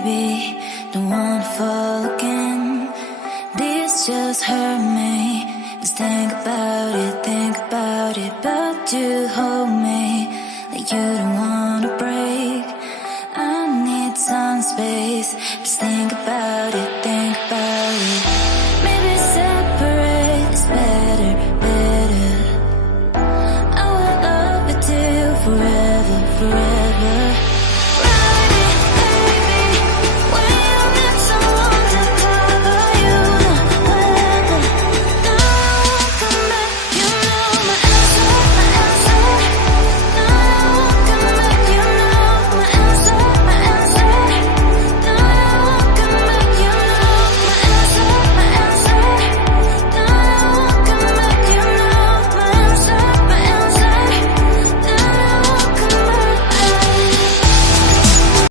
baby, don't wanna fall again. This just hurt me. Just think about it, but you hold me like you don't wanna break. I need some space, just think about